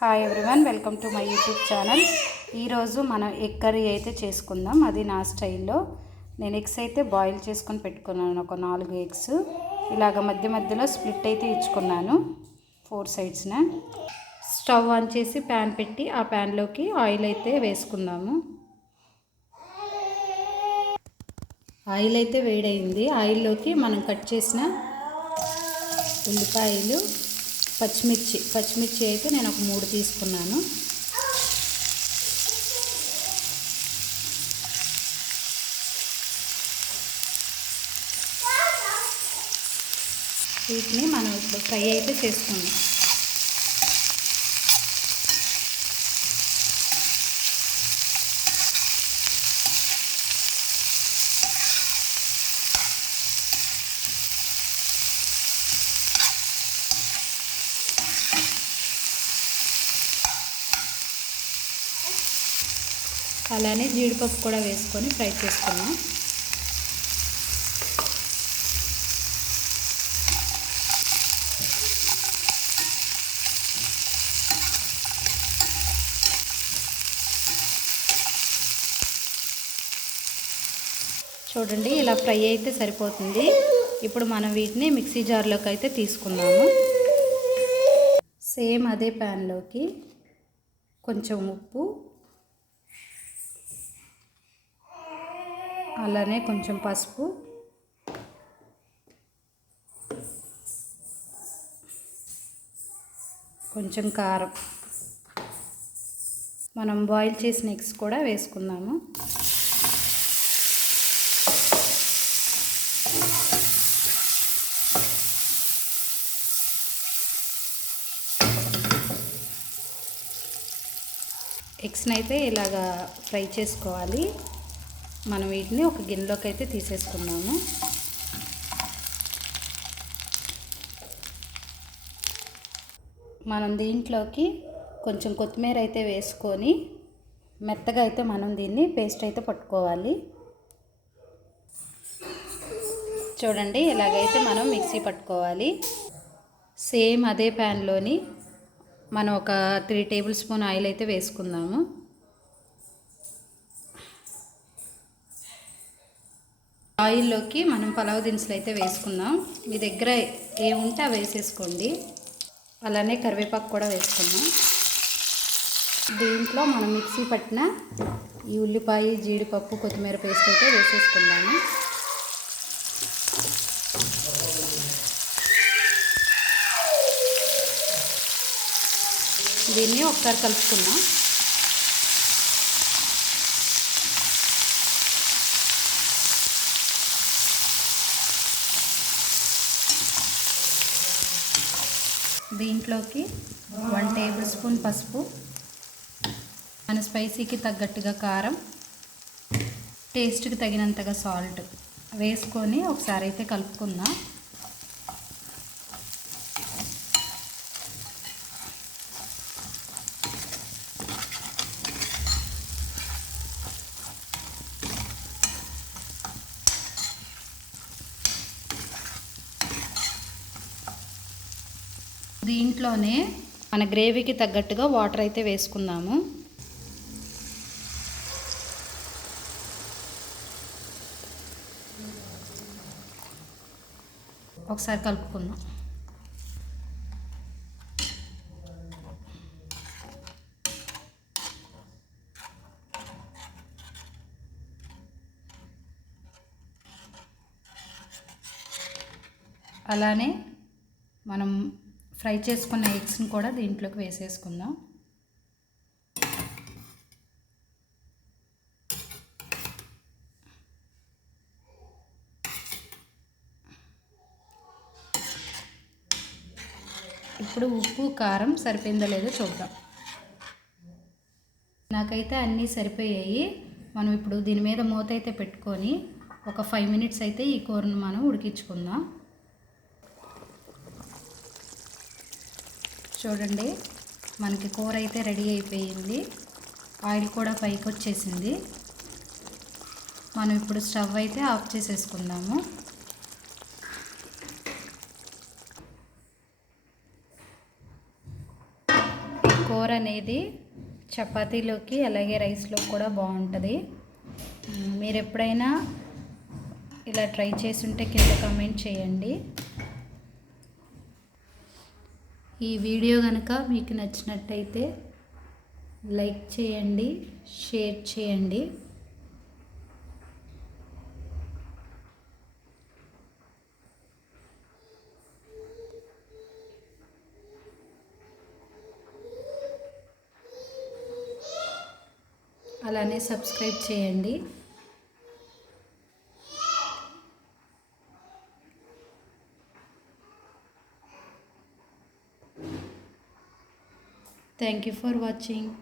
Hi everyone, welcome to my YouTube channel. ఈరోజు మనం egg curry అయితే చేసుకుందాం. అది నా స్టైల్లో. నేను ఎగ్స్ అయితే బాయిల్ చేసుకొని పెట్టుకున్నాను. ఒక 4 ఎగ్స్ ఇలాగ మధ్య మధ్యలో స్ప్లిట్ అయితే ఇచ్చుకున్నాను 4 సైడ్స్న. స్టవ్ ఆన్ చేసి ప్యాన్ పెట్టి ఆ ప్యాన్లోకి ఆయిల్ అయితే వేసుకుందాము. ఆయిల్ అయితే వేడైంది. ఆయిల్లోకి మనం కట్ చేసిన ఉల్లిపాయలు, పచ్చిమిర్చి అయితే నేను ఒక 3 తీసుకున్నాను. వీటిని మనం ఇప్పుడు ఫ్రై అయితే చేసుకున్నాం. అలానే జీడిపప్పు కూడా వేసుకొని ఫ్రై చేసుకున్నాం. చూడండి, ఇలా ఫ్రై అయితే సరిపోతుంది. ఇప్పుడు మనం వీటిని మిక్సీ జార్లోకి అయితే తీసుకుందాము. సేమ్ అదే ప్యాన్లోకి కొంచెం ఉప్పు, అలానే కొంచెం పసుపు, కొంచెం కారం, మనం బాయిల్ చేసిన ఎగ్స్ కూడా వేసుకుందాము. ఎగ్స్ని అయితే ఇలాగా ఫ్రై చేసుకోవాలి. మనం వీటిని ఒక గిన్నెలోకి అయితే తీసేసుకున్నాము. మనం దీంట్లోకి కొంచెం కొత్తిమీర అయితే వేసుకొని మెత్తగా అయితే మనం దీన్ని పేస్ట్ అయితే పట్టుకోవాలి. చూడండి, ఇలాగైతే మనం మిక్సీ పట్టుకోవాలి. సేమ్ అదే ప్యాన్లోని మనం ఒక 3 టేబుల్ స్పూన్ ఆయిల్ అయితే వేసుకుందాము. ఆయిల్లోకి మనం పలావ్ దినుసులు అయితే వేసుకుందాం. మీ దగ్గర ఏముంటే అవి వేసేసుకోండి. అలానే కరివేపాకు కూడా వేసుకుందాం. దీంట్లో మనం మిక్సీ పట్టిన ఈ ఉల్లిపాయ, జీడిపప్పు, కొత్తిమీర పేస్ట్ అయితే వేసేసుకుందాము. దీన్ని ఒకసారి కలుపుకుందాం. దీంట్లోకి 1 టేబుల్ స్పూన్ పసుపు, మన స్పైసీకి తగ్గట్టుగా కారం, టేస్ట్కి తగినంతగా సాల్ట్ వేసుకొని ఒకసారి అయితే కలుపుకుందాం. దీంట్లోనే మన గ్రేవీకి తగ్గట్టుగా వాటర్ అయితే వేసుకుందాము. ఒకసారి కలుపుకుందాం. అలానే మనం ఫ్రై చేసుకున్న ఎగ్స్ని కూడా దీంట్లోకి వేసేసుకుందాం. ఇప్పుడు ఉప్పు, కారం సరిపోయిందో లేదో చూద్దాం. నాకైతే అన్నీ సరిపోయాయి. మనం ఇప్పుడు దీని మీద మూత అయితే పెట్టుకొని ఒక 5 మినిట్స్ అయితే ఈ కూరను మనం ఉడికించుకుందాం. చూడండి, మనకి కూర అయితే రెడీ అయిపోయింది. ఆయిల్ కూడా పైకి వచ్చేసింది. మనం ఇప్పుడు స్టవ్ అయితే ఆఫ్ చేసేసుకుందాము. కూర అనేది చపాతీలోకి అలాగే రైస్లో కూడా బాగుంటుంది. మీరు ఎప్పుడైనా ఇలా ట్రై చేసుంటే కింద కామెంట్ చేయండి. ఈ వీడియో కనుక మీకు నచ్చినట్టయితే లైక్ చేయండి, షేర్ చేయండి. అలానే సబ్స్క్రైబ్ చేయండి. Thank you for watching.